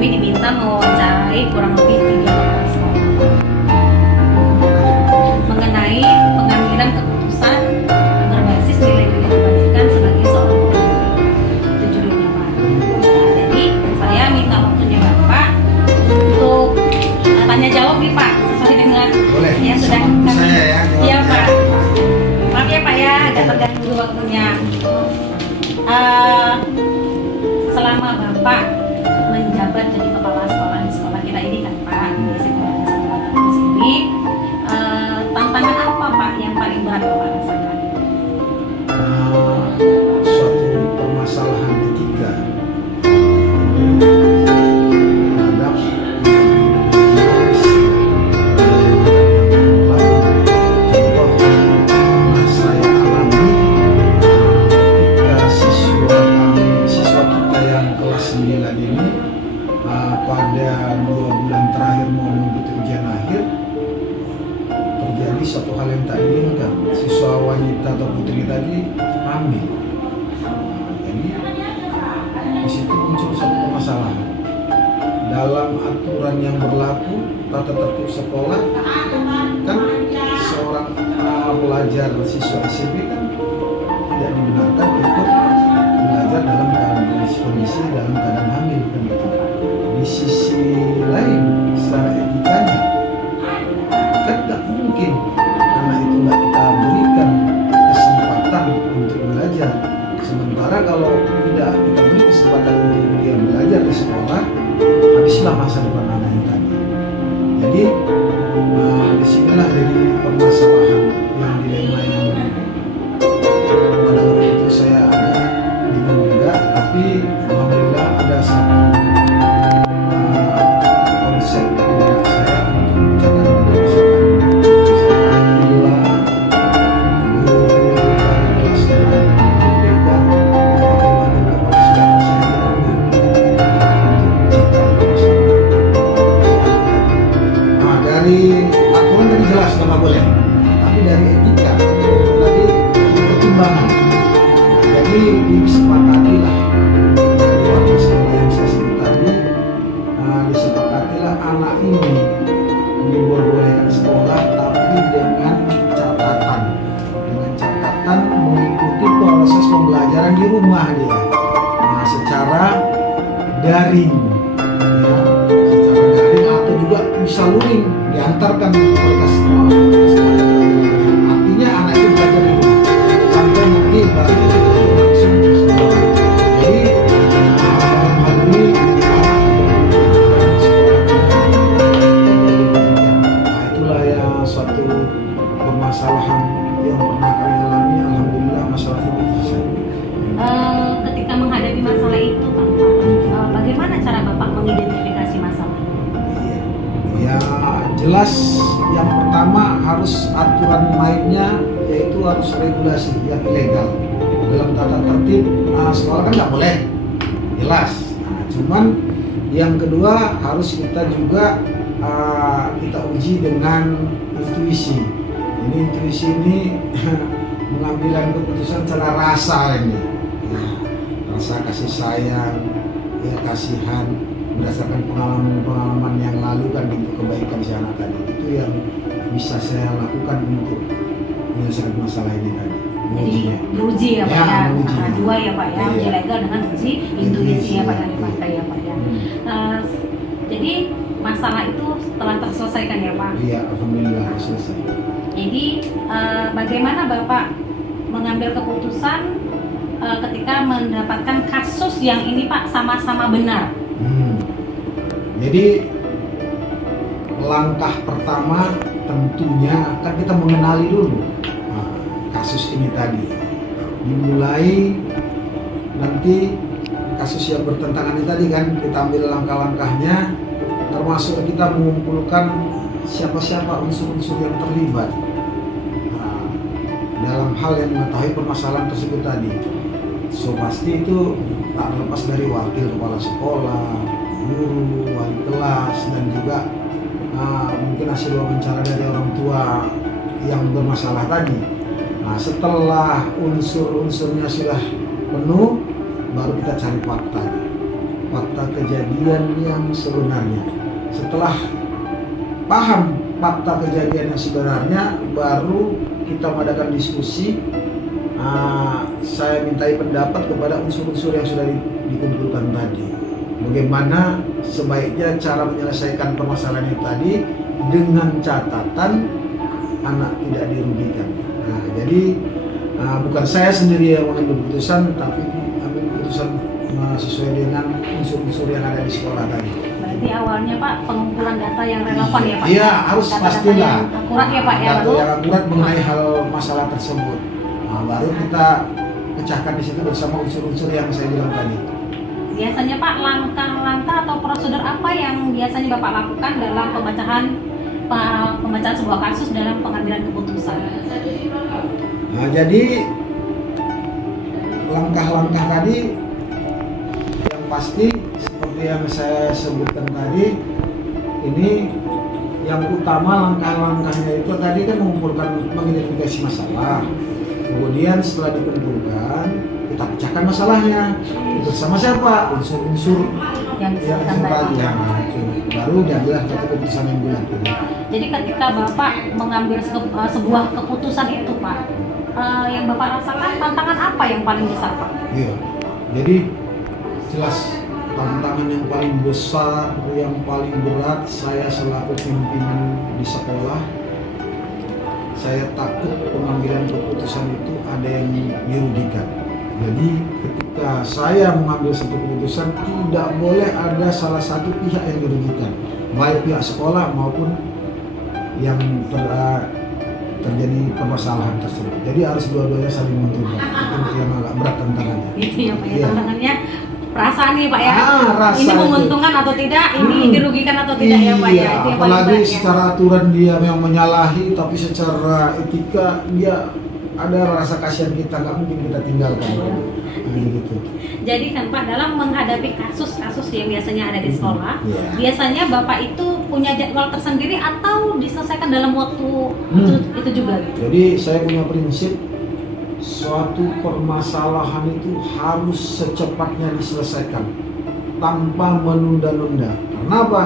kami diminta mewawancarai kurang lebih 3 kepala sekolah mengenai pengambilan keputusan berbasis nilai-nilai kebajikan sebagai seorang pemimpin. Itu judulnya Pak. Nah, jadi saya minta waktunya Bapak untuk tanya jawab nih Pak, sesuai dengan boleh, yang sudah saya ya. Iya Pak. Maaf ya Pak ya, agak terganggu waktunya. Selama Bapak menjabat jadi kepala sekolah di sekolah kita ini kan Pak, di sekolah sini, tantangan apa Pak yang paling berat Bapak rasakan? Suatu permasalahan etika terhadap contoh pernah saya alami ketika siswa kita yang kelas 9 ini pada 2 bulan terakhir mau mengikuti ujian akhir, terjadi suatu hal yang tak diinginkan. Siswa wanita atau putri tadi hamil. Jadi di situ muncul suatu permasalahan. Dalam aturan yang berlaku tata tertib sekolah kan seorang pelajar siswa SMP kan tidak dibenarkan ikut belajar dalam kondisi dalam keadaan hamil kan gitu. Di sisi lain secara etikanya kan tidak mungkin karena itu nggak kita berikan kesempatan untuk belajar. Sementara kalau tidak kita beri kesempatan untuk dia belajar di sekolah, habislah masa depan anak ini tadi. Jadi disinilah jadi permasalahan yang dilema yang pada waktu itu saya agak bingung juga, tapi alhamdulillah ada satu konsep di benak saya untuk membicarakan permasalahan. Bila guru dari kelasnya memberikan bagaimana dapat senjata saya diambil untuk membicarakan permasalahan. Nah, dari aturan tadi jelas nggak boleh, tapi dari etika tadi pertimbangan. Jadi disepakatilah dari warga sekolah yang saya sebut tadi, disepakatilah anak ini dibolehkan sekolah, tapi dengan catatan mengikuti proses pembelajaran di rumah dia, secara daring, ya, secara daring atau juga bisa luring diantarkan ke berkas sekolah. Artinya anak itu belajar di rumah sampai nanti baru langsung ke sekolah. Jadi dalam hal ini anak tidak sekolah. Nah, itulah ya suatu permasalahan yang pernah kami alami. Alhamdulillah masalah itu selesai. Ketika menghadapi masalah itu Pak, bagaimana cara Bapak mengidentifikasi masalah? Ya jelas yang pertama harus aturan mainnya, yaitu harus regulasi yang ilegal. Dalam tata tertib sekolah kan nggak boleh, jelas. Nah, cuman yang kedua harus kita juga kita uji dengan intuisi. Ini intuisi ini mengambil keputusan secara rasa ini, nah, rasa kasih sayang, ya kasihan berdasarkan pengalaman yang lalu kan untuk kebaikan si anak tadi. Itu yang bisa saya lakukan untuk menyelesaikan masalah ini tadi. Jadi diuji ya Pak ya, menguji. Dua ya Pak ya, uji legal dengan uji intuisi ya Pak yang dipakai ya Pak ya. Jadi masalah itu telah terselesaikan ya Pak? Iya, alhamdulillah selesai. Jadi bagaimana Bapak mengambil keputusan ketika mendapatkan kasus yang ini Pak sama-sama benar? Jadi langkah pertama tentunya kan kita mengenali dulu kasus ini tadi. Dimulai nanti kasus yang bertentangan ini tadi kan kita ambil langkah-langkahnya, termasuk kita mengumpulkan siapa-siapa unsur-unsur yang terlibat dalam hal yang mengetahui permasalahan tersebut tadi. So pasti itu tak lepas dari wakil kepala sekolah, guru, wali kelas, dan juga mungkin hasil wawancara dari orang tua yang bermasalah tadi. Nah, setelah unsur-unsurnya sudah penuh, baru kita cari fakta. fakta kejadian yang sebenarnya. Setelah paham fakta kejadian yang sebenarnya, baru kita mengadakan diskusi. Saya mintai pendapat kepada unsur-unsur yang sudah dikumpulkan tadi. Bagaimana sebaiknya cara menyelesaikan permasalahan itu tadi dengan catatan anak tidak dirugikan. Jadi bukan saya sendiri yang mengambil keputusan, tapi ambil keputusan sesuai dengan unsur-unsur yang ada di sekolah tadi. Berarti awalnya Pak pengumpulan data yang relevan ya Pak? Iya, harus pastilah. Yang akurat ya Pak ya. Data yang akurat mengenai hal masalah tersebut. Baru kita pecahkan di situ bersama unsur-unsur yang saya bilang tadi. Biasanya Pak, langkah-langkah atau prosedur apa yang biasanya Bapak lakukan dalam pembacaan sebuah kasus dalam pengambilan keputusan? Jadi langkah-langkah tadi yang pasti seperti yang saya sebutkan tadi, ini yang utama langkah-langkahnya itu tadi kan mengidentifikasi masalah. Kemudian setelah dikumpulkan, kita pecahkan masalahnya bersama siapa? Unsur-unsur yang tadi. Baru diambil satu keputusan yang bulat. Jadi ketika Bapak mengambil sebuah keputusan itu Pak, yang Bapak rasakan tantangan apa yang paling besar Pak? Iya, jadi jelas tantangan yang paling besar, yang paling berat, saya selaku pimpinan di sekolah, saya takut pengambilan keputusan itu ada yang dirugikan. Jadi ketika saya mengambil satu keputusan, tidak boleh ada salah satu pihak yang dirugikan, baik pihak sekolah maupun yang terjadi permasalahan tersebut. Jadi harus dua-duanya saling menguntungkan. Itu yang agak berat tantangannya. Itu ya Pak ya, tantangannya perasaan nih Pak ya. Rasa ini menguntungkan atau tidak, ini dirugikan atau tidak ya Pak ya. Itu yang paling apalagi berat, secara aturan dia memang menyalahi, tapi secara etika dia ada rasa kasihan kita, nggak mungkin kita tinggalkan. Gitu. Jadi kan Pak, dalam menghadapi kasus-kasus yang biasanya ada di sekolah, biasanya Bapak itu punya jadwal tersendiri atau diselesaikan dalam waktu itu juga? Jadi saya punya prinsip, suatu permasalahan itu harus secepatnya diselesaikan tanpa menunda-nunda. Karena apa?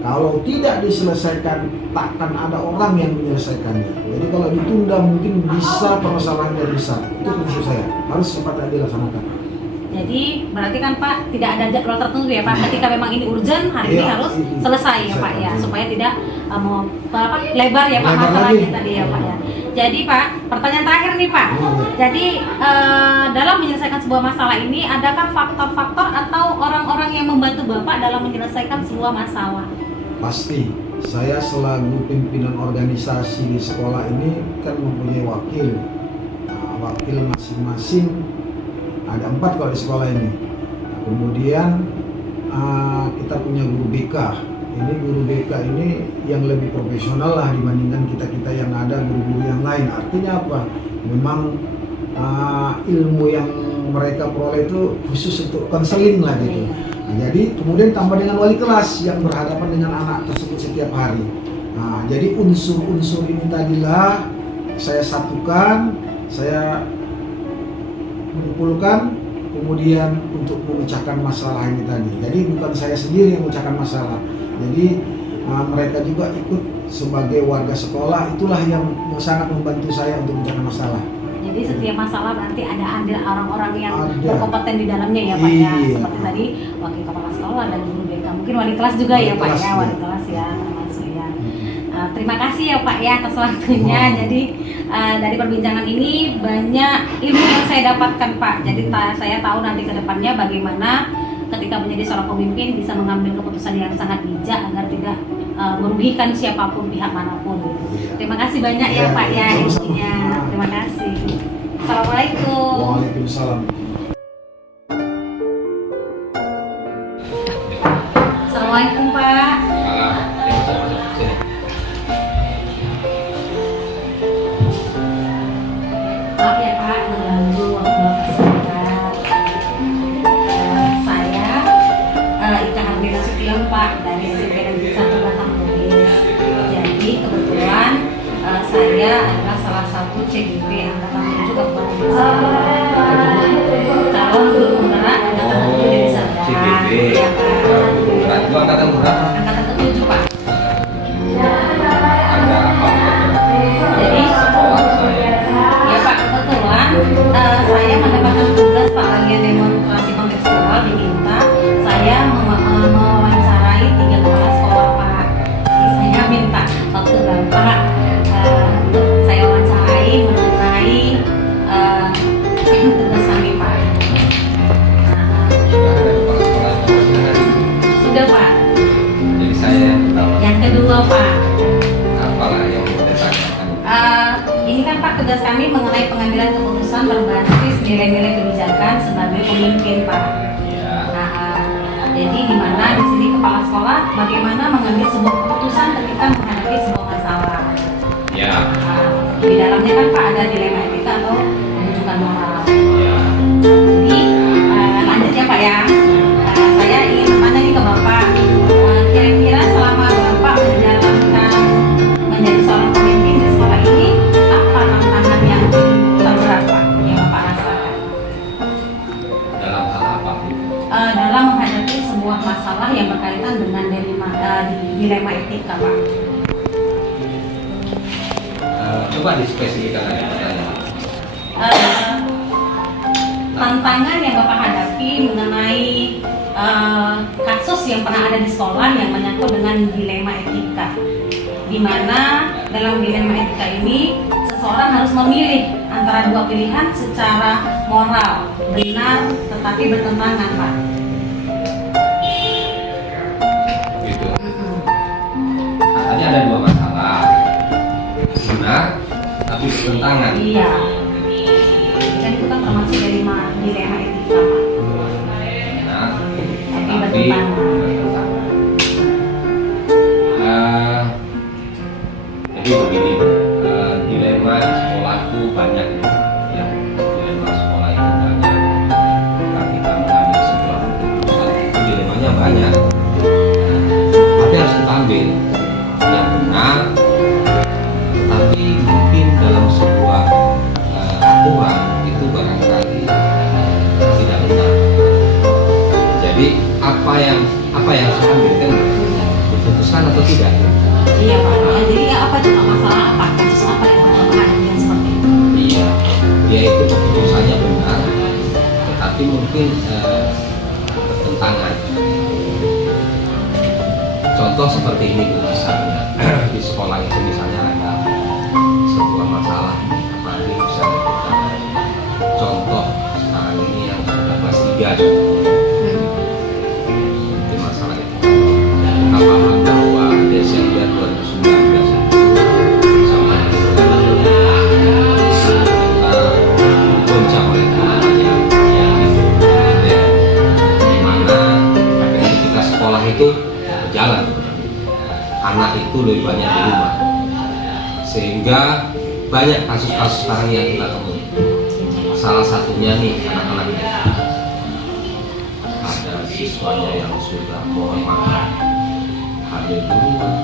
Kalau tidak diselesaikan, takkan ada orang yang menyelesaikannya. Jadi kalau ditunda mungkin bisa permasalahan jadi besar. Itu prinsip saya, harus cepat dilaksanakan. Jadi berarti kan Pak tidak ada jadwal tertentu ya Pak. Ketika memang ini urgent, hari ini harus selesai ya Pak ya, supaya tidak lebar ya Pak masalahnya tadi ya Pak ya. Jadi Pak, pertanyaan terakhir nih Pak. Jadi dalam menyelesaikan sebuah masalah ini, adakah faktor-faktor atau orang-orang yang membantu Bapak dalam menyelesaikan sebuah masalah? Pasti. Saya selaku pimpinan organisasi di sekolah ini kan mempunyai wakil. Wakil masing-masing ada 4 kalau di sekolah ini. Kemudian kita punya guru BK. Ini guru BK ini yang lebih profesional lah dibandingkan kita yang ada guru-guru yang lain. Artinya apa? Memang ilmu yang mereka peroleh itu khusus untuk konseling lah gitu. Jadi kemudian tambah dengan wali kelas yang berhadapan dengan anak tersebut setiap hari. Jadi unsur-unsur ini tadilah saya satukan, saya mengumpulkan, kemudian untuk memecahkan masalah ini tadi. Jadi bukan saya sendiri yang memecahkan masalah. Jadi mereka juga ikut sebagai warga sekolah, itulah yang sangat membantu saya untuk memecahkan masalah. Jadi setiap masalah berarti ada andil orang-orang yang berkompeten di dalamnya ya Pak ya. Seperti tadi wakil kepala sekolah dan guru BK, mungkin wali kelas juga ya Pak ya, wali kelas ya termasuk ya. Terima kasih ya Pak ya atas waktunya. Jadi dari perbincangan ini banyak ilmu yang saya dapatkan Pak. Jadi saya tahu nanti ke depannya bagaimana ketika menjadi seorang pemimpin bisa mengambil keputusan yang sangat bijak agar tidak merugikan siapapun pihak manapun. Terima kasih banyak ya Pak ya intinya. Terima kasih. Assalamualaikum. Waalaikumsalam. Assalamualaikum Pak. Maaf ya Pak mengganggu waktu sebentar. Saya Ika Ardina Sution Pak dari SMP Negeri 1 Batang Tulis. Jadi kebetulan saya adalah salah satu CGP Angkatan 7 Kabupaten Desa. Calon guru penggerak Angkatan 7 dari Sadar. Iya, Pak. Itu angkatan berapa? Angkatan ke-7, Pak. Ada apa? Jadi Sekolah saya. ya Pak, kebetulan saya mendapatkan tugas Pak bagian demonstrasi kontekstual diminta saya mewawancarai 3 kepala sekolah Pak. Jadi saya minta waktu Bapak untuk saya wawancarai mengenai tugas kami Pak. Sudah ada kepala sekolah yang hari ini. Sudah Pak. Jadi saya yang pertama. Yang kedua Pak, Apalah yang mau ditanyakan? ini kan Pak tugas kami mengenai pengambilan keputusan berbasis nilai-nilai kebijakan sebagai pemimpin Pak. Ya. Jadi di mana di sini kepala sekolah bagaimana mengambil sebuah keputusan ketika menghadapi sebuah masalah. Ya. Di dalamnya kan Pak ada dilema etika atau rujukan moral. Ya. Jadi lanjut ya Pak ya. Saya ingin bertanya nih ke Bapak, kira-kira selama Bapak menjadi seorang pemimpin di sekolah ini, apa tantangan yang terberat Pak yang Bapak rasakan? Dalam hal apa? Dalam menghadapi sebuah masalah yang berkaitan dengan dilema etika Pak. Coba dispesifikkan lagi pertanyaan. Tantangan yang Bapak hadapi mengenai kasus yang pernah ada di sekolah yang menyangkut dengan dilema etika, di mana dalam dilema etika ini seseorang harus memilih antara dua pilihan secara moral benar tetapi bertentangan Pak. Gitu. Katanya ada 2 masalah. Benar, tapi bertentangan. Iya. Dan itu kan termasuk dari dilema etika Pak. Benar, Tapi tapi bertentangan. Jadi begini, dilema di sekolahku banyak ya. Dilema sekolah itu banyak. Ketika kita mengambil sebuah keputusan itu dilemanya banyak. Tapi harus kita ambil yang benar. Tetapi mungkin dalam sebuah aturan itu barangkali tidak benar. Jadi apa yang saya ambil kan keputusan atau tidak? Iya Pak. Jadi ya apa juga masalah apa kasus apa yang Bapak hadapi yang seperti itu? Iya, dia itu keputusannya benar, tetapi mungkin bertentangan. Contoh seperti ini misalnya di sekolah itu misalnya ada sebuah masalah, apalagi misalnya kita contoh sekarang ini yang sudah kelas 3 di masalah itu. Kita paham bahwa Desember 2019 sama goncang oleh dimana aktivitas sekolah itu berjalan, anak itu lebih banyak di rumah, sehingga banyak kasus-kasus sekarang yang kita temui. Salah satunya nih anak-anak ada siswanya yang sudah mohon maaf hamil duluan,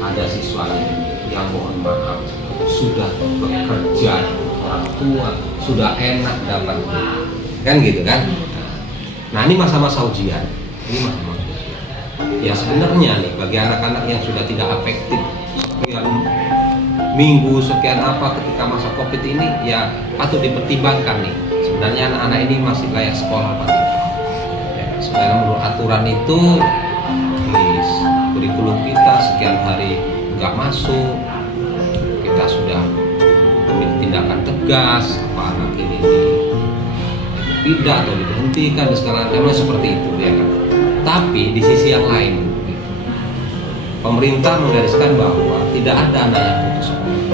ada siswanya yang mohon maaf sudah bekerja orang tua, sudah enak dapat kan gitu kan. Nah ini masa-masa ujian, ini masa-masa ujian. Ya sebenarnya nih bagi anak-anak yang sudah tidak afektif sekian minggu sekian apa ketika masa COVID ini ya patut dipertimbangkan nih sebenarnya anak-anak ini masih layak sekolah apa tidak ya, sebenarnya menurut aturan itu kurikulum kita sekian hari nggak masuk, kita sudah ambil tindakan tegas apa anak ini tidak atau diberhentikan dan segala macamnya seperti itu ya kan. Tapi di sisi yang lain pemerintah menggariskan bahwa tidak ada anak yang putus sekolah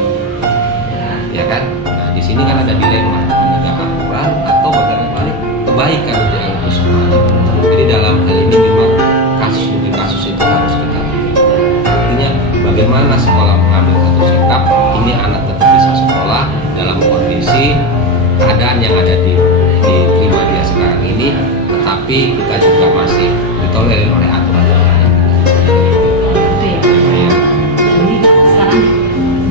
ya kan. Nah di sini kan ada dilema menegak aturan atau bagaimana kebaikan untuk yang putus sekolah. Jadi dalam hal ini memang kasus demi kasus itu harus kita lihat. Artinya bagaimana sekolah mengambil satu sikap ini anak tetap bisa sekolah dalam kondisi keadaan yang ada di terima dia sekarang ini, tetapi kita juga masih ditolerir oleh aturan. Jadi sekarang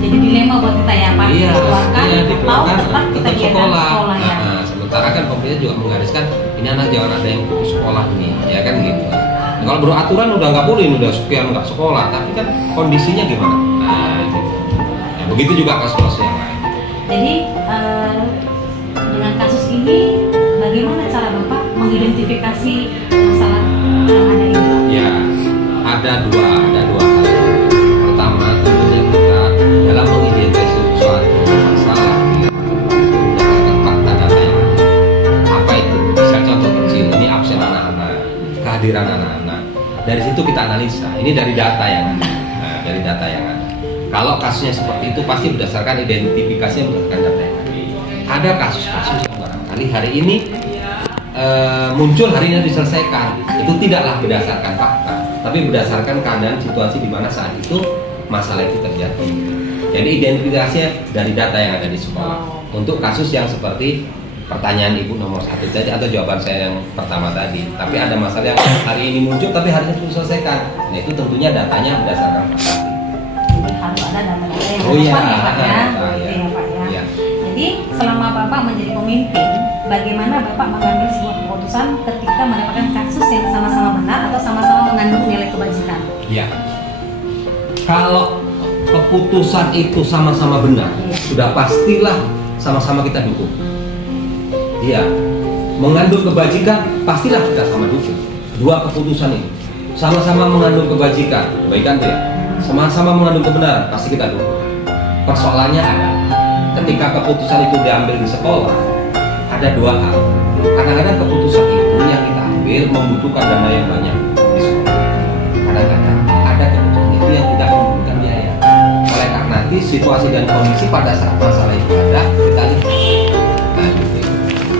jadi dilema buat kita ya Pak. Iya, Dikeluarkan, dikeluarkan tetap kita tetap biarkan sekolah. ya. Nah, sementara kan pemerintah juga menggariskan ini ini anak jangan ada yang putus sekolah nih, ya kan gitu. Nah, kalau beraturan udah nggak boleh, udah sekian nggak sekolah, tapi kan kondisinya gimana? Nah, gitu. Ya, begitu juga kasus yang lain. Jadi dengan kasus ini bagaimana cara Bapak mengidentifikasi masalah yang ada ini? Ya, ada dua hal. Pertama, tentunya kita dalam mengidentifikasi suatu masalah berdasarkan fakta data yang ada. Apa itu? Misal contoh kecil, ini absen anak-anak, kehadiran anak-anak. Dari situ kita analisa. Ini dari data yang ada. Nah, dari data yang ada. Kalau kasusnya seperti itu pasti berdasarkan identifikasinya berdasarkan data yang ada. Ada kasus-kasus yang barangkali hari ini muncul, hari ini diselesaikan. Itu tidaklah berdasarkan fakta, tapi berdasarkan keadaan situasi di mana saat itu masalah itu terjadi. Jadi identifikasinya dari data yang ada di sekolah. Untuk kasus yang seperti pertanyaan Ibu nomor 1 tadi atau jawaban saya yang pertama tadi, tapi ada masalah yang hari ini muncul tapi hari ini diselesaikan. Nah itu tentunya datanya berdasarkan fakta. Jadi harus ada data-data yang Oh iya, relevan ya Pak ya. iya. Gitu ya Pak ya. Iya. Jadi selama Bapak menjadi pemimpin, bagaimana Bapak mengambil sebuah keputusan ketika mendapatkan kasus yang sama-sama benar atau sama-sama mengandung nilai kebajikan? Ya, kalau keputusan itu sama-sama benar, sudah pastilah sama-sama kita dukung. Iya, mengandung kebajikan pastilah kita sama dukung. Dua keputusan ini sama-sama mengandung kebajikan, kebaikan tuh ya, sama-sama mengandung kebenaran, pasti kita dukung. Persoalannya adalah ketika keputusan itu diambil di sekolah, ada dua hal. Kadang-kadang keputusan itu yang kita ambil membutuhkan dana yang banyak di sekolah. Kadang-kadang ada keputusan itu yang tidak membutuhkan biaya. Oleh karena nanti situasi dan kondisi pada saat masalah itu ada, kita lihat. Nah, gitu.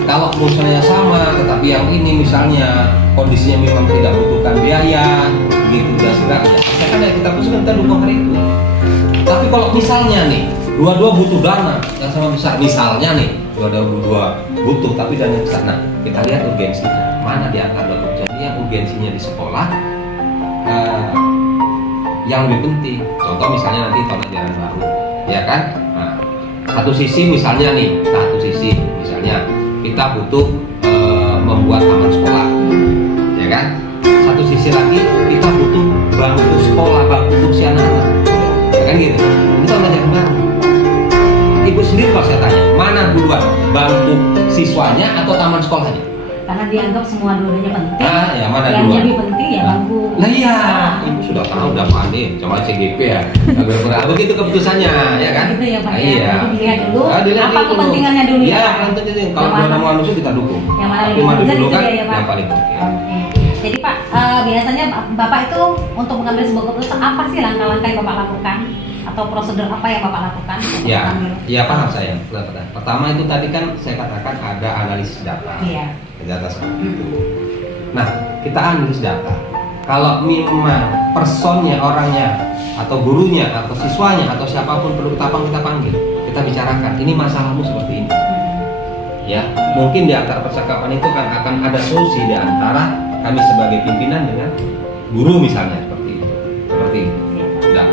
Kalau keputusannya sama, tetapi yang ini misalnya kondisinya memang tidak membutuhkan biaya, gitu dan sebagainya. Saya kan kita putuskan kita dukung hari itu. Tapi kalau misalnya nih, dua-dua butuh dana yang sama besar, misalnya nih, dua-dua butuh tapi dana besar. Nah, kita lihat urgensinya. Mana di antara dua keputusan yang urgensinya di sekolah yang lebih penting. Contoh misalnya nanti tahun ajaran baru, ya kan? Nah, satu sisi misalnya kita butuh membuat taman sekolah, ya kan? Satu sisi lagi kita butuh bangku sekolah, bangku untuk si anak-anak, ya kan gitu? Ini tahun ajaran baru. Ibu sendiri kalau saya tanya, mana duluan, bangku siswanya atau taman sekolahnya? Karena dianggap semua dua-duanya penting. Ya mana yang duluan? lebih penting ya bangku. Nah iya, ibu sudah tahu udah pandai, coba CGP ya. Begitu keputusannya, ya kan? Gitu ya Pak. Nah, Ya. iya. Jadi dilihat dulu Dilihat apa dulu. kepentingannya dulu Ya, ya. yang penting kalau dana manusia kita dukung. Yang mana Tapi lebih maju urgent dulu itu kan ya, Pak? yang paling penting. Oke. Jadi Pak, biasanya Bapak itu untuk mengambil sebuah keputusan apa sih langkah-langkah yang Bapak lakukan atau prosedur apa yang Bapak lakukan? untuk Ya, mengambil? ya paham saya. Pertama itu tadi kan saya katakan ada analisis data. Iya. Data seperti itu. Nah, kita analisis data. Kalau memang personnya, orangnya, atau gurunya, atau siswanya, atau siapapun perlu kita panggil, kita bicarakan. Ini masalahmu seperti ini. Ya, mungkin di antara percakapan itu kan akan ada solusi di antara kami sebagai pimpinan dengan guru misalnya seperti itu. Nah,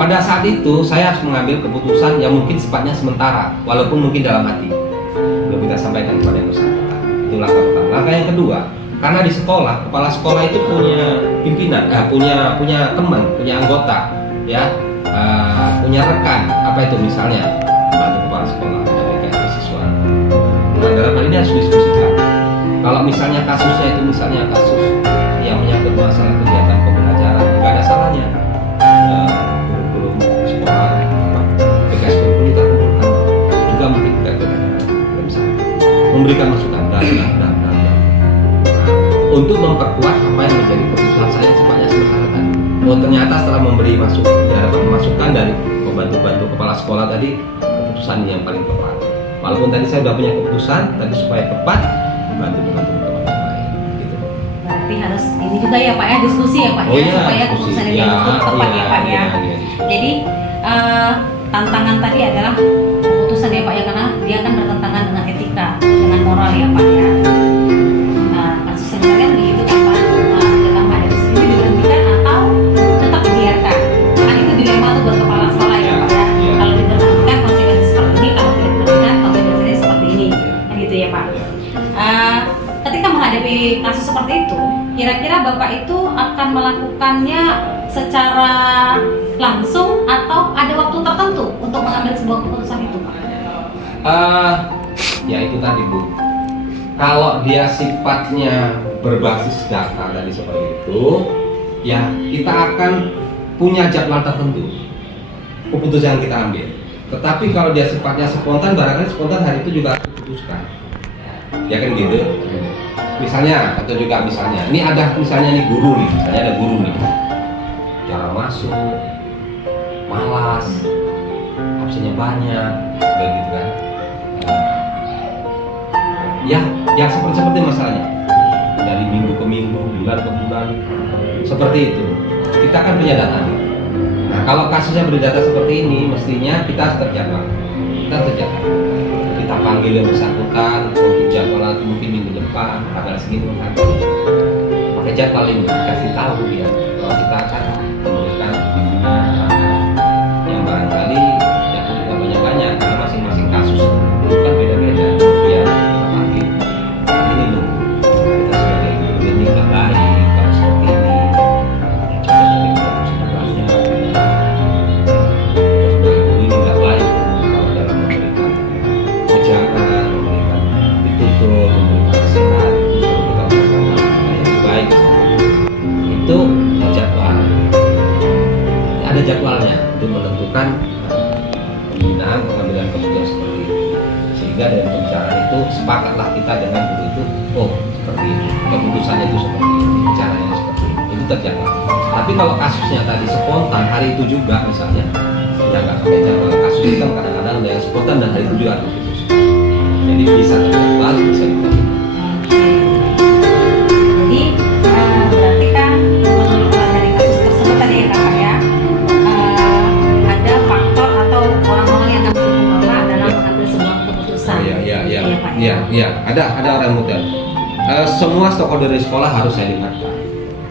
pada saat itu saya harus mengambil keputusan yang mungkin sifatnya sementara, walaupun mungkin dalam hati. Belum kita sampaikan kepada yang bersangkutan. Itu langkah pertama. Langkah yang kedua, karena di sekolah, kepala sekolah itu punya pimpinan, punya teman, punya anggota, ya, punya rekan. Apa itu misalnya? Bantu kepala sekolah, ada BKS siswa. Nah, dalam hal ini harus diskusikan. Kalau misalnya kasusnya itu misalnya kasus yang menyangkut masalah kegiatan pembelajaran, nggak ada salahnya. Guru-guru sekolah, BKS pun kita kumpulkan. Juga mungkin kita bisa memberikan masukan dan untuk memperkuat apa yang menjadi keputusan saya sifatnya sementara tadi. Oh ternyata setelah memberi masukan dari membantu kepala sekolah tadi, keputusan yang paling tepat. Walaupun tadi saya sudah punya keputusan, tapi supaya tepat, bantu dengan teman-teman yang lain. Gitu. Berarti harus ini juga ya Pak ya, diskusi ya Pak ya, Iya, supaya diskusi. keputusan ini Ya, tepat ya Pak ya. iya. Jadi tantangan tadi adalah keputusan ya Pak ya, karena dia akan bertentangan dengan etika, dengan moral ya Pak ya. Nah, kasus sebenarnya begitu kan Pak, dalam hal ini diberhentikan atau tetap dibiarkan. Kan itu dilema tuh buat kepala sekolah ya Pak ya. Iya. Kalau diberhentikan konsekuensi seperti ini, kalau tidak diberhentikan konsekuensinya seperti ini. Kan gitu ya Pak. Ketika melakukannya secara langsung atau ada waktu tertentu untuk mengambil sebuah keputusan itu, Pak? Ya itu tadi Bu, kalau dia sifatnya berbasis data tadi seperti itu, ya kita akan punya jadwal tertentu keputusan yang kita ambil. Tetapi kalau dia sifatnya spontan, barangkali spontan hari itu juga diputuskan, ya kan gitu. Misalnya, atau juga misalnya, ini ada misalnya nih guru nih, misalnya ada guru nih, cara masuk, malas, absennya banyak, kayak gitu kan. Ya, yang seperti masalahnya dari minggu ke minggu, bulan ke bulan, seperti itu. Kita kan punya data nih. Nah, kalau kasusnya berdata seperti ini, mestinya kita harus terjadwal. Kita panggil yang bersangkutan untuk jadwal nanti mungkin minggu depan, tanggal segini nanti. Pakai jadwal ini, kasih tahu dia kalau kita akan memberikan bimbingan yang barangkali ya tidak banyak-banyak karena masing-masing kasus itu kan beda-beda. Ya, panggil ini loh, kita sebagai guru ini nggak baik kalau seperti ini. Coba dari sebelahnya. Itu jadwal, ada jadwalnya untuk menentukan pembinaan pengambilan keputusan seperti itu, sehingga dari pembicaraan itu sepakatlah kita dengan guru itu, oh seperti ini keputusannya itu seperti ini, caranya seperti ini, itu terjadwal. Tapi kalau kasusnya tadi spontan hari itu juga misalnya, ya nggak pakai jadwal. Kasus itu kan kadang-kadang ada yang spontan dan hari itu juga harus diputuskan. Jadi bisa terjadwal, bisa diputuskan. Berarti kan menurut dari kasus tersebut tadi ya Kakak ya, ada faktor atau orang-orang yang akan mendukung Bapak dalam mengambil sebuah keputusan. Iya, ada orang muda. Semua stakeholder dari sekolah harus saya libatkan.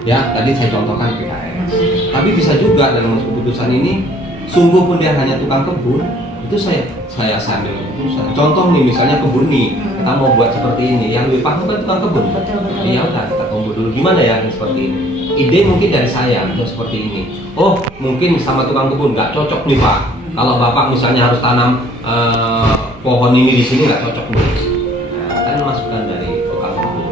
Ya, tadi saya contohkan PKS. Tapi bisa juga dalam keputusan ini, sungguh pun dia hanya tukang kebun, itu saya sambil keputusan. Contoh nih, misalnya kebun nih, kita mau buat seperti ini, yang lebih paham kan tukang kebun. Iya, udah kita kumpul dulu gimana ya seperti ini. Ide mungkin dari saya untuk seperti ini. Oh, mungkin sama tukang kebun nggak cocok nih Pak. Kalau Bapak misalnya harus tanam pohon ini di sini nggak cocok nih. Nah, kan masukan dari tukang kebun.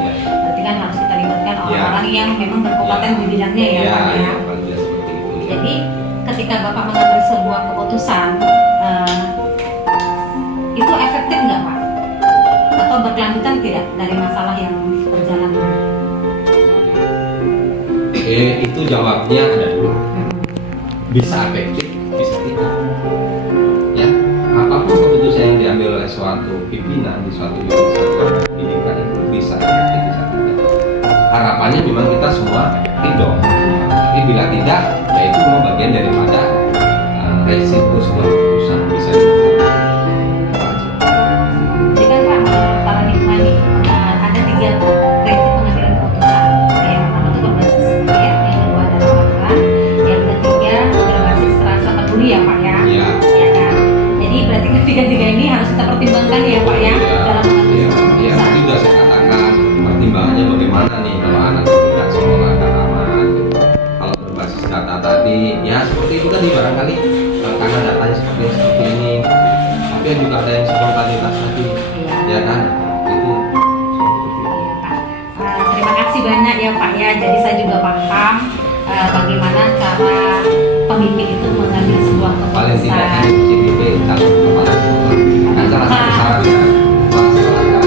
Ya. Berarti kan harus kita libatkan orang-orang yang memang berkompeten di bidangnya ya Pak ya. Seperti itu. Jadi ketika Bapak mengambil sebuah keputusan, itu efektif nggak Pak? Atau berkelanjutan tidak dari masalah yang berjalan? Itu jawabnya ada dua. Bisa efektif, bisa tidak. Ya, apapun keputusan yang diambil oleh suatu pimpinan di suatu pendidikan itu bisa efektif, bisa tidak. Harapannya memang kita semua ridho. Tapi bila tidak, ya itu memang bagian daripada resiko sebuah keputusan bisa dilakukan. Jadi kan Pak, menurut paradigma ini ada 3 prinsip pengambilan keputusan. Yang pertama itu berbasis riset, yang kedua adalah aturan, yang ketiga berbasis rasa peduli ya Pak ya. Iya. Ya kan. Jadi berarti ketiga-tiga ini harus kita pertimbangkan ya Pak ya dalam mengambil sebuah Iya, keputusan. tadi sudah saya katakan pertimbangannya bagaimana nih kalau anak tidak sekolah dan aman. Kalau berbasis data tadi, ya seperti itu tadi barangkali karena datanya seperti ini. Tapi juga ada yang spontanitas tadi, ya kan? Itu. Terima kasih banyak ya Pak ya. Jadi saya juga paham bagaimana cara pemimpin itu mengambil sebuah Paling tidak keputusan. ini CDP calon kepala sekolah. Kan salah satu syaratnya kepala sekolah kan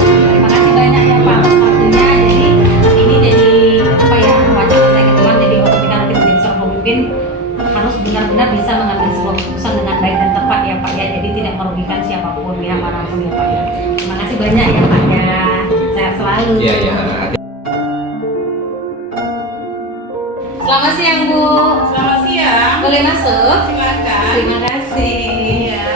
Terima kasih banyak ya Pak atas waktunya. Jadi ini jadi apa ya, wacana saya ke depan. Jadi ketika nanti menjadi seorang pemimpin harus benar-benar bisa mengambil sebuah keputusan dengan baik dan tepat ya Pak ya. Jadi tidak merugikan siapapun ya, manapun ya Pak ya. Terima kasih banyak ya Pak ya. Sehat selalu. Iya. Selamat siang Bu. Selamat siang. Boleh masuk? Silakan. Terima kasih. Iya.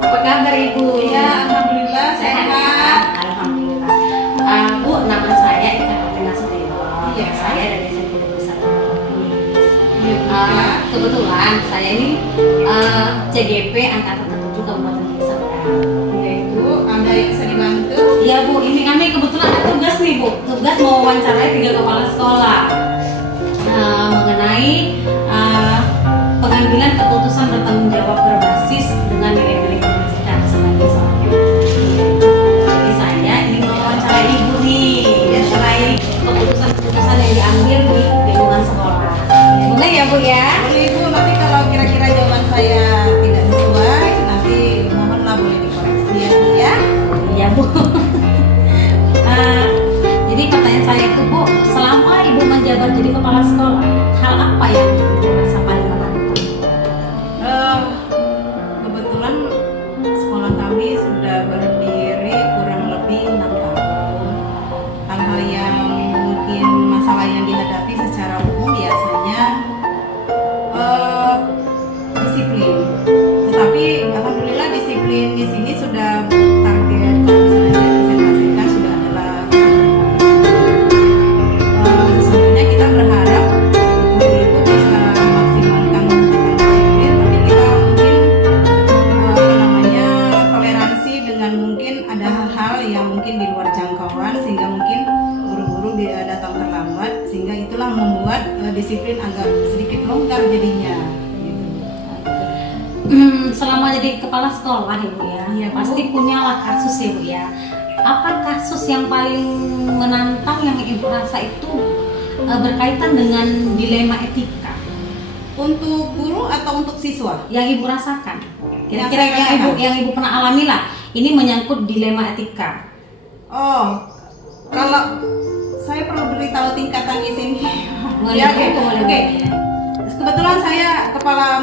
Apa kabar Ibu? Ya, alhamdulillah Sehat ya? sehat. Alhamdulillah. Bu, nama saya Ika Katrina Sutino. Iya. Saya dari SMP Besar Iya. kebetulan saya ini CGP Angkatan 7 Kabupaten Desa. Yaitu Anda Ya Bu, ini kami kebetulan ada tugas nih Bu, tugas mewawancarai 3 kepala sekolah mengenai pengambilan keputusan bertanggung jawab berbasis dengan nilai-nilai kebajikan sebagai seorang ibu. Jadi saya ingin mewawancarai Ibu nih mengenai keputusan-keputusan yang diambil di lingkungan sekolah. Boleh ya Bu ya? Boleh Ibu, nanti kalau kira-kira jawaban saya tidak sesuai, nanti mohonlah boleh dikoreksi ya Bu ya. Iya Bu. Jadi pertanyaan saya itu Bu, selama Ibu menjabat jadi kepala sekolah, hal apa yang Ibu rasa paling menantang? Kebetulan sekolah kami sudah berdiri kurang lebih 6 tahun. Hal-hal yang mungkin masalah yang dihadapi secara umum biasanya disiplin. Tetapi alhamdulillah disiplin di sini sudah target kalau misalnya saya presentasikan sudah adalah sesungguhnya kita berharap guru itu bisa memaksimalkan tentang disiplin, tapi kita mungkin toleransi dengan mungkin ada hal-hal yang mungkin di luar jangkauan sehingga mungkin guru-guru datang terlambat, sehingga itulah membuat disiplin agak sedikit longgar jadinya. Selama jadi kepala sekolah Ibu ya, Iya, Bu. pasti punyalah kasus ya Bu ya. Apa kasus yang paling menantang yang Ibu rasa itu berkaitan dengan dilema etika Untuk guru atau untuk siswa? yang Ibu rasakan? Kira-kira Yang saya rasakan. yang Ibu pernah alami lah. Ini menyangkut dilema etika. Oh, kalau saya perlu beritahu tingkatan di sini. Boleh, Ya, Bu, oke. boleh, Oke. boleh. Kebetulan saya kepala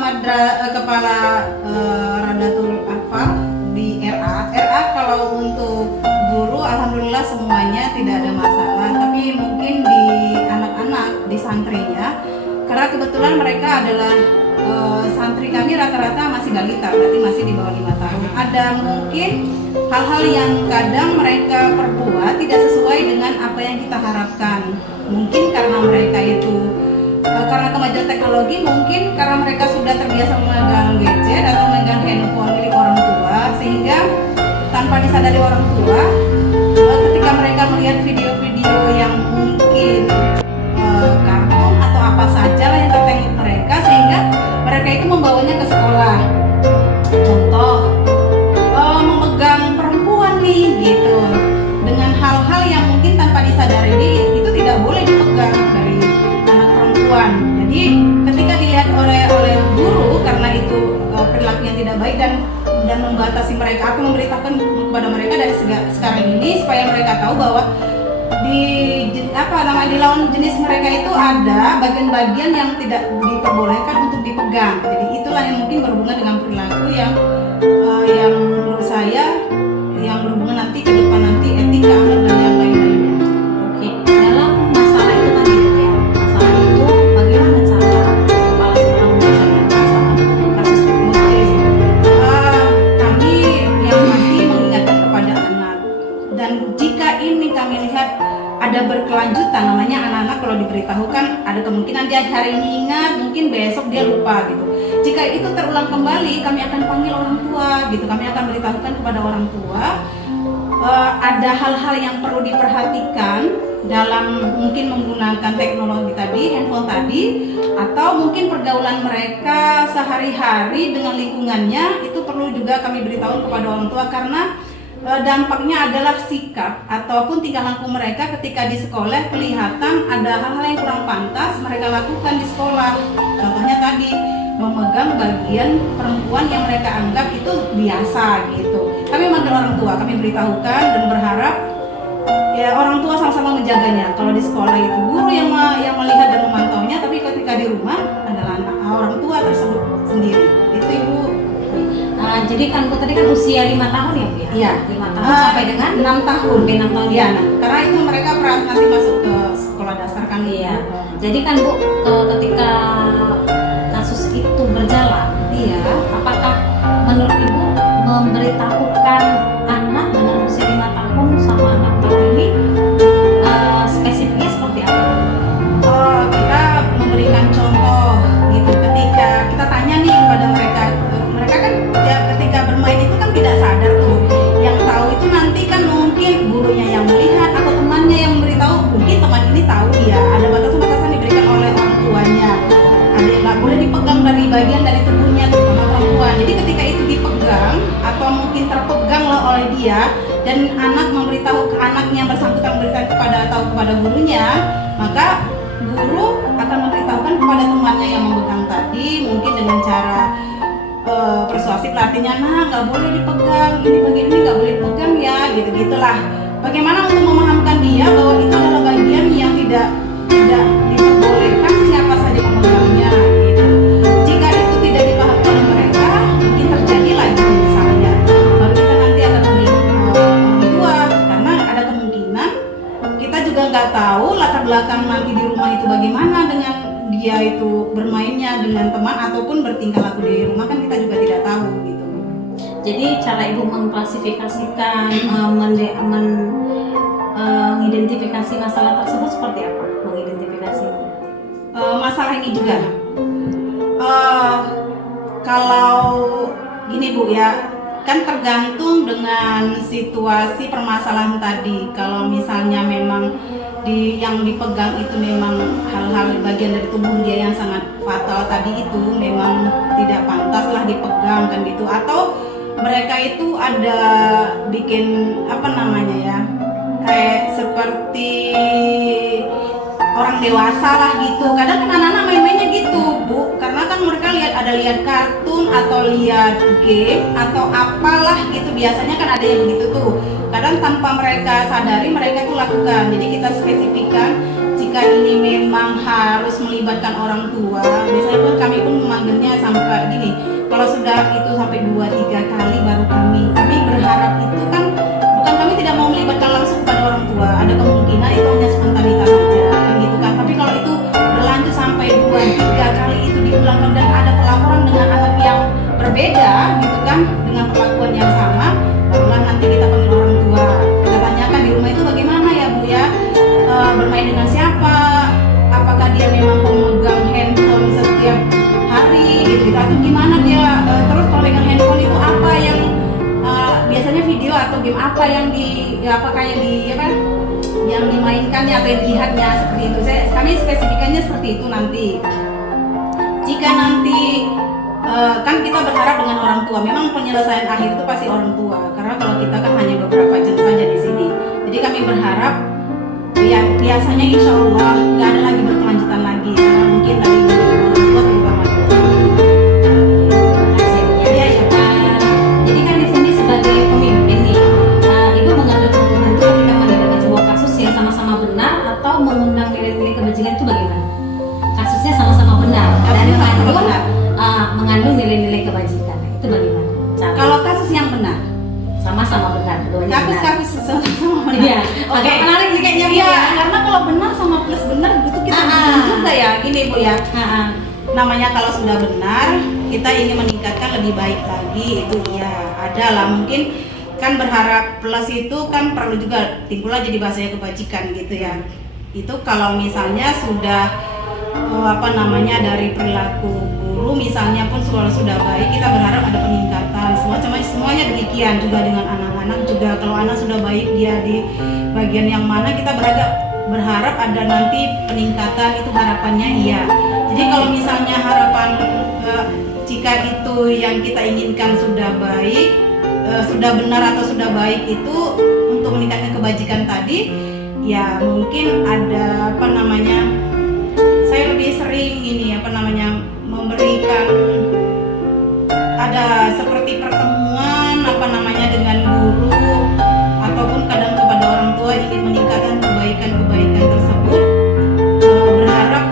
Radatul Atfal di RA. RA kalau untuk guru alhamdulillah semuanya tidak ada masalah, tapi mungkin di anak-anak di santrinya, karena kebetulan mereka adalah santri kami rata-rata masih balita, berarti masih di bawah 5 tahun. Ada mungkin hal-hal yang kadang mereka perbuat tidak sesuai dengan apa yang kita harapkan. Mungkin karena mereka itu karena kemajuan teknologi, mungkin karena mereka sudah terbiasa memegang gadget atau memegang handphone milik orang tua, sehingga tanpa disadari orang tua, ketika mereka melihat video-video yang mungkin kartun atau apa saja lah yang tertengok mereka, sehingga mereka itu membawanya ke sekolah. Contoh, memegang perempuan nih gitu, dengan hal-hal yang mungkin tanpa disadari itu tidak boleh dipegang dari anak perempuan. Jadi ketika dilihat oleh guru karena itu perilakunya tidak baik dan membatasi mereka atau memberitakan kepada mereka dari sekarang ini supaya mereka tahu bahwa di lawan jenis mereka itu ada bagian-bagian yang tidak diperbolehkan untuk dipegang. Jadi itulah yang mungkin berhubungan dengan perilaku yang menurut saya yang berhubungan nanti ke depan nanti etika akhlak dan yang lain-lainnya. Oke, dalam masalah itu tadi ya, masalah itu bagaimana cara kepala sekolah menyelesaikan masalah kasus teknologi? Kami yang pasti mengingatkan kepada anak, dan jika ini kami lihat ada berkelanjutan, namanya anak-anak kalau diberitahukan ada kemungkinan dia hari ini ingat, mungkin besok dia lupa gitu. Jika itu terulang kembali, kami akan panggil orang tua gitu, kami akan beritahukan kepada orang tua ada hal-hal yang perlu diperhatikan dalam mungkin menggunakan teknologi tadi, handphone tadi, atau mungkin pergaulan mereka sehari-hari dengan lingkungannya, itu perlu juga kami beritahu kepada orang tua, karena dampaknya adalah sikap ataupun tingkah laku mereka ketika di sekolah kelihatan ada hal-hal yang kurang pantas mereka lakukan di sekolah. Contohnya tadi memegang bagian perempuan yang mereka anggap itu biasa gitu. Kami manggil orang tua, kami beritahukan dan berharap ya orang tua sama-sama menjaganya. Kalau di sekolah itu guru yang melihat dan memantaunya, tapi ketika di rumah adalah orang tua tersebut sendiri. Itu Ibu. Jadi kan Bu tadi kan usia 5 tahun ya Bu ya? Iya. 5 tahun sampai dengan 6 tahun. Sampai 6 tahun Iya, ya. karena itu mereka nanti masuk ke sekolah dasar kan. Iya. Jadi kan Bu ketika kasus itu berjalan, Iya. apakah menurut Ibu memberitahukan anak dengan usia 5 tahun sama 6 tahun ini spesifiknya seperti apa? Kita memberikan contoh gitu, ketika kita tanya nih kepada mereka kan ya ketika bermain itu kan tidak sadar tuh, yang tahu itu nanti kan mungkin guru anak memberitahu ke anaknya yang bersangkutan, memberitahu kepada gurunya, maka guru akan memberitahukan kepada temannya yang memegang tadi, mungkin dengan cara persuasif, artinya nah nggak boleh dipegang, ini bagian ini nggak boleh dipegang ya, gitu gitulah. Bagaimana untuk memahamkan dia bahwa itu adalah bagian yang tidak diperbolehkan siapa saja memegangnya, gitu. Jika itu tidak dipahami oleh mereka, mungkin terjadi lagi misalnya, baru kita nanti akan memilih orang tua, karena ada kemungkinan kita juga nggak tahu latar belakang nanti di rumah itu bagaimana dengan dia itu bermainnya dengan teman ataupun bertingkah laku di rumah, kan kita juga tidak tahu gitu. Jadi cara ibu mengklasifikasikan, mengidentifikasi masalah tersebut seperti apa? Mengidentifikasinya? Masalah ini juga, kalau gini Bu ya, kan tergantung dengan situasi permasalahan tadi. Kalau misalnya memang yang dipegang itu memang hal-hal bagian dari tubuh dia yang sangat fatal tadi, itu memang tidak pantas lah dipegang kan gitu, atau mereka itu ada bikin apa namanya ya, kayak seperti orang dewasa lah gitu. Kadang kan anak-anak main-mainnya gitu Bu, karena kan mereka lihat kartun atau lihat game atau apalah gitu, biasanya kan ada yang begitu tuh. Kadang tanpa mereka sadari mereka itu lakukan. Jadi kita spesifikkan jika ini memang harus melibatkan orang tua. Biasanya pun kami pun memanggilnya sampai gini, kalau sudah itu sampai 2-3 kali baru kami berharap itu kan, bukan kami tidak mau melibatkan langsung pada orang tua, ada kemungkinan itu hanya spontanitas saja gitu kan. Tapi kalau itu berlanjut sampai 2-3 kali itu diulangkan dan ada pelaporan dengan anak yang berbeda gitu kan, dengan perlakuan yang sama, barulah nanti kita panggil orang tua. Kita tanyakan di rumah itu bagaimana ya Bu ya, bermain dengan siapa, apakah dia memang pemegang handphone setiap hari gitu, atau gimana dia, terus kalau pegang handphone itu apa yang biasanya video atau game apa yang yang dimainkannya atau yang dilihatnya, seperti itu. Kami spesifikannya seperti itu nanti. Jika nanti kan kita berharap dengan orang tua, memang penyelesaian akhir itu pasti orang tua, karena kalau kita kan hanya beberapa jam saja di sini. Jadi kami berharap ya biasanya insya Allah nggak ada lagi berkelanjutan lagi, karena mungkin dari orang tua terutama. Jadi kan di sini sebagai pemimpin nih, ibu mengambil keputusan itu ketika mendapatkan sebuah kasus yang sama-sama benar atau mengundang nilai-nilai kebajikan itu bagaimana? Kasusnya sama-sama benar dan mengandung nilai-nilai kebajikan, itu bagaimana? Kalau kasus yang benar, sama-sama benar, keduanya benar. kasus sama benar. Iya. Oke. Menarik nih kayaknya Bu, Iya, ya. karena kalau benar sama plus benar itu kita bingung juga ya, gini Bu ya. Namanya kalau sudah benar, kita ingin meningkatkan lebih baik lagi, itu ya ada lah. Mungkin kan berharap plus itu kan perlu juga timbul aja di bahasanya kebajikan gitu ya. Itu kalau misalnya sudah dari perilaku guru misalnya pun sudah baik, kita berharap ada peningkatan. Semuanya demikian juga dengan anak-anak juga. Kalau anak sudah baik, dia di bagian yang mana, kita berharap ada nanti peningkatan, itu harapannya iya. Jadi kalau misalnya harapan jika itu yang kita inginkan sudah baik, sudah benar atau sudah baik, itu untuk meningkatkan kebajikan tadi, ya mungkin ada saya lebih sering memberikan ada seperti pertemuan dengan guru ataupun kadang kepada orang tua ingin meningkatkan kebaikan tersebut. Berharap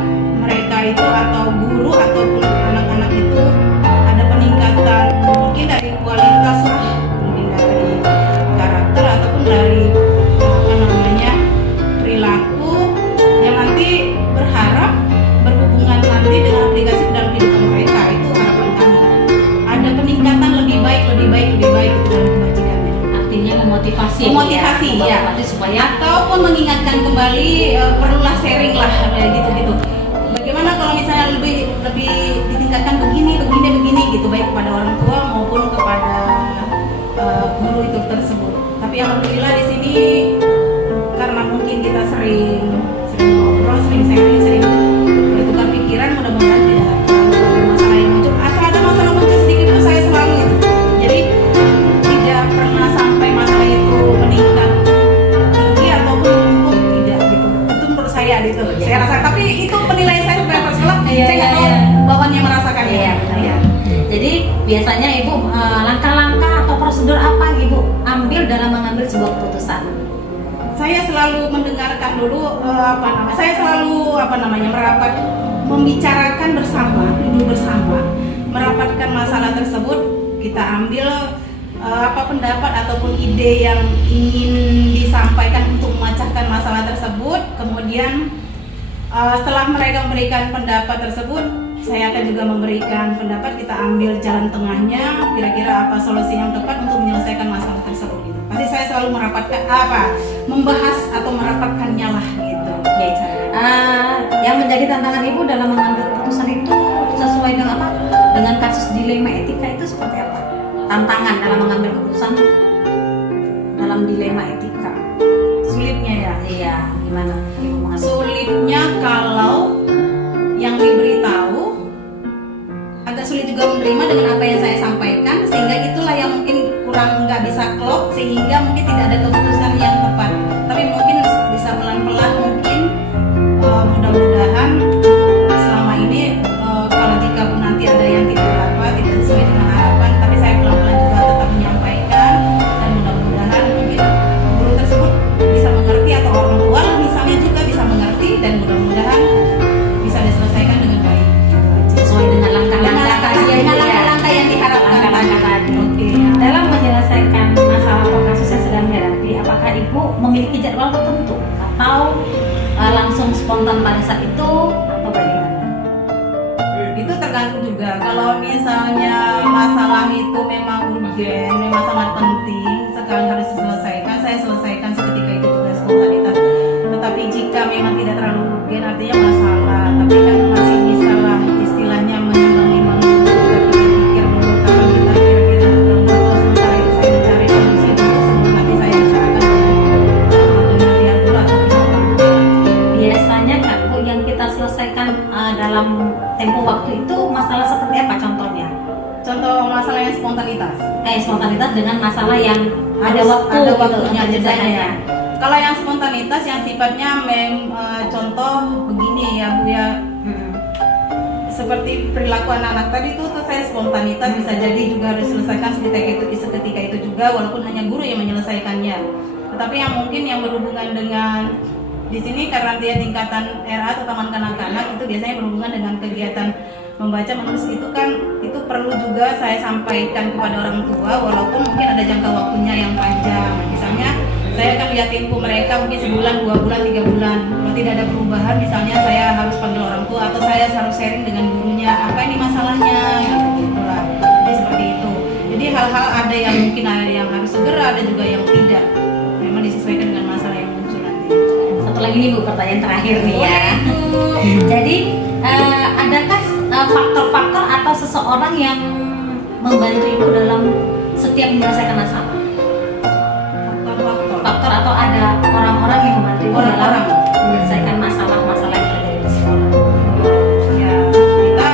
mereka itu atau guru ataupun anak-anak itu ada peningkatan, mungkin dari kualitas lah, mungkin dari karakter ataupun dari perilaku yang nanti berharap berhubungan nanti dengan aplikasi dalam kehidupan mereka. Itu harapan kami, ada peningkatan lebih baik gitu dalam kebajikannya. Artinya memotivasi ya, supaya ataupun mengingatkan kembali, perlulah sharing lah gitu. Bagaimana kalau misalnya lebih ditingkatkan begini gitu, baik kepada orang tua maupun kepada guru itu tersebut. Tapi alhamdulillah di sini karena mungkin kita sering ngobrol, sering sharing, sering bertukar pikiran, mudah-mudahan tidak ada masalah yang muncul. Asal ada masalah muncul sedikit pun saya selalu itu. Jadi tidak pernah sampai masalah itu meningkat mengambil sebuah keputusan? Saya selalu mendengarkan dulu saya selalu merapat, membicarakan bersama, duduk bersama, merapatkan masalah tersebut, kita ambil pendapat ataupun ide yang ingin disampaikan untuk memecahkan masalah tersebut. Kemudian setelah mereka memberikan pendapat tersebut, saya akan juga memberikan pendapat, kita ambil jalan tengahnya, kira-kira apa solusi yang tepat untuk menyelesaikan masalah tersebut gitu. Pasti saya selalu merapatkan membahas atau merapatkannya lah gitu. Yang menjadi tantangan Ibu dalam mengambil keputusan itu sesuai dengan apa? Dengan kasus dilema etika itu seperti apa? Tantangan dalam mengambil keputusan dalam dilema etika. Sulitnya ya? Iya, gimana Ibu mengambil? Sulitnya kalau yang diberitahu agak sulit juga menerima dengan apa yang saya sampaikan, sehingga itulah yang mungkin kurang nggak bisa klop, sehingga mungkin tidak ada keputusan yang tepat. Tapi mungkin bisa pelan-pelan, mungkin mudah-mudahan selama ini kalau jika pun nanti ada yang tidak sesuai dengan harapan, tapi saya pelan-pelan juga tetap menyampaikan, dan mudah-mudahan mungkin guru tersebut bisa mengerti atau orang tua misalnya juga bisa mengerti, dan mudah-mudahan bisa diselesaikan dengan baik Sesuai dengan langkah-langkah yang diharapkan. Langkah-langkah tadi. Oke. Dalam menyelesaikan masalah atau kasus yang sedang dihadapi, apakah Ibu memiliki jadwal tertentu atau langsung spontan pada saat itu atau bagaimana? Itu tergantung juga. Kalau misalnya masalah itu memang urgen, memang sangat penting sekali harus diselesaikan, saya selesaikan seketika itu juga spontanitas. Tetapi jika memang tidak terlalu urgen, artinya masalah, tapi kan masih bisa lah istilahnya menimbang-nimbang dulu, kita pikir dulu kapan kita kira-kira berbuat. Sementara itu saya mencari solusi dulu sebelum nanti saya bicarakan dengan dia dulu atau pihak orang tua. Biasanya kan Bu, yang kita selesaikan dalam tempo waktu itu masalah seperti apa contohnya? Contoh masalah yang spontanitas. Spontanitas dengan masalah yang ada Harus waktu ada gitu waktunya untuk jedanya. diselesaikan. Kalau yang spontanitas yang sifatnya contoh begini ya Bu ya, seperti perilaku anak-anak tadi tuh saya spontanitas, bisa jadi juga harus diselesaikan seketika itu juga, walaupun hanya guru yang menyelesaikannya. Tetapi yang mungkin yang berhubungan dengan di sini karena dia tingkatan RA atau taman kanak-kanak, itu biasanya berhubungan dengan kegiatan membaca menulis, itu kan itu perlu juga saya sampaikan kepada orang tua, walaupun mungkin ada jangka waktunya yang panjang. Misalnya saya akan lihat tempo mereka mungkin sebulan, 2 bulan, 3 bulan. Kalau tidak ada perubahan, misalnya saya harus panggil orang tua atau saya harus sharing dengan gurunya, apa ini masalahnya, gitu lah. Jadi seperti itu. Jadi hal-hal ada yang mungkin ada yang harus segera, ada juga yang tidak. Memang disesuaikan dengan masalah yang muncul nanti. Satu lagi nih Bu, pertanyaan terakhir nih ya. Jadi adakah faktor-faktor atau seseorang yang membantu Ibu dalam setiap menyelesaikan masalah? Faktor atau ada orang-orang yang membantu Ibu dalam menyelesaikan masalah-masalah yang terjadi di sekolah? Ya, kita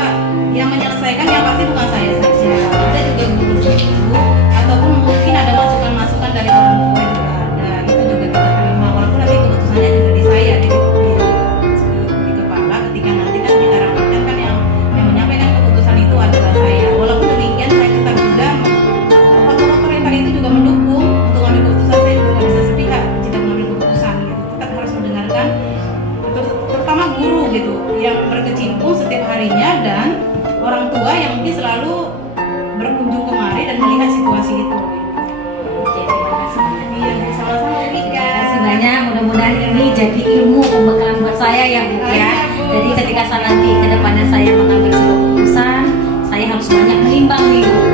yang menyelesaikan yang pasti bukan saya saja, ada juga guru-guru ataupun mungkin ada masukan-masukan dari orang tua juga ada, itu juga kita terima, walaupun nanti keputusannya juga di saya, di kepala. Ketika nanti kan kita rapatkan kan yang menyampaikan keputusan itu adalah saya. Walaupun demikian saya tetap juga faktor-faktor yang tadi itu juga mendukung untuk mengambil keputusan. Saya juga nggak bisa sepihak jika mengambil keputusan gitu, tetap harus mendengarkan terutama guru gitu yang berkecimpung setiap harinya, dan orang tua yang mungkin selalu berkunjung kemari dan melihat situasi itu. Oke, terima kasih banyak. Iya, sama-sama Wika. Terima kasih banyak. Mudah-mudahan ini jadi ilmu pembekalan buat saya ya Bu ya. Iya, Bu. Jadi ketika saya nanti ke depannya saya mengambil sebuah keputusan, saya harus banyak menimbang nih Bu.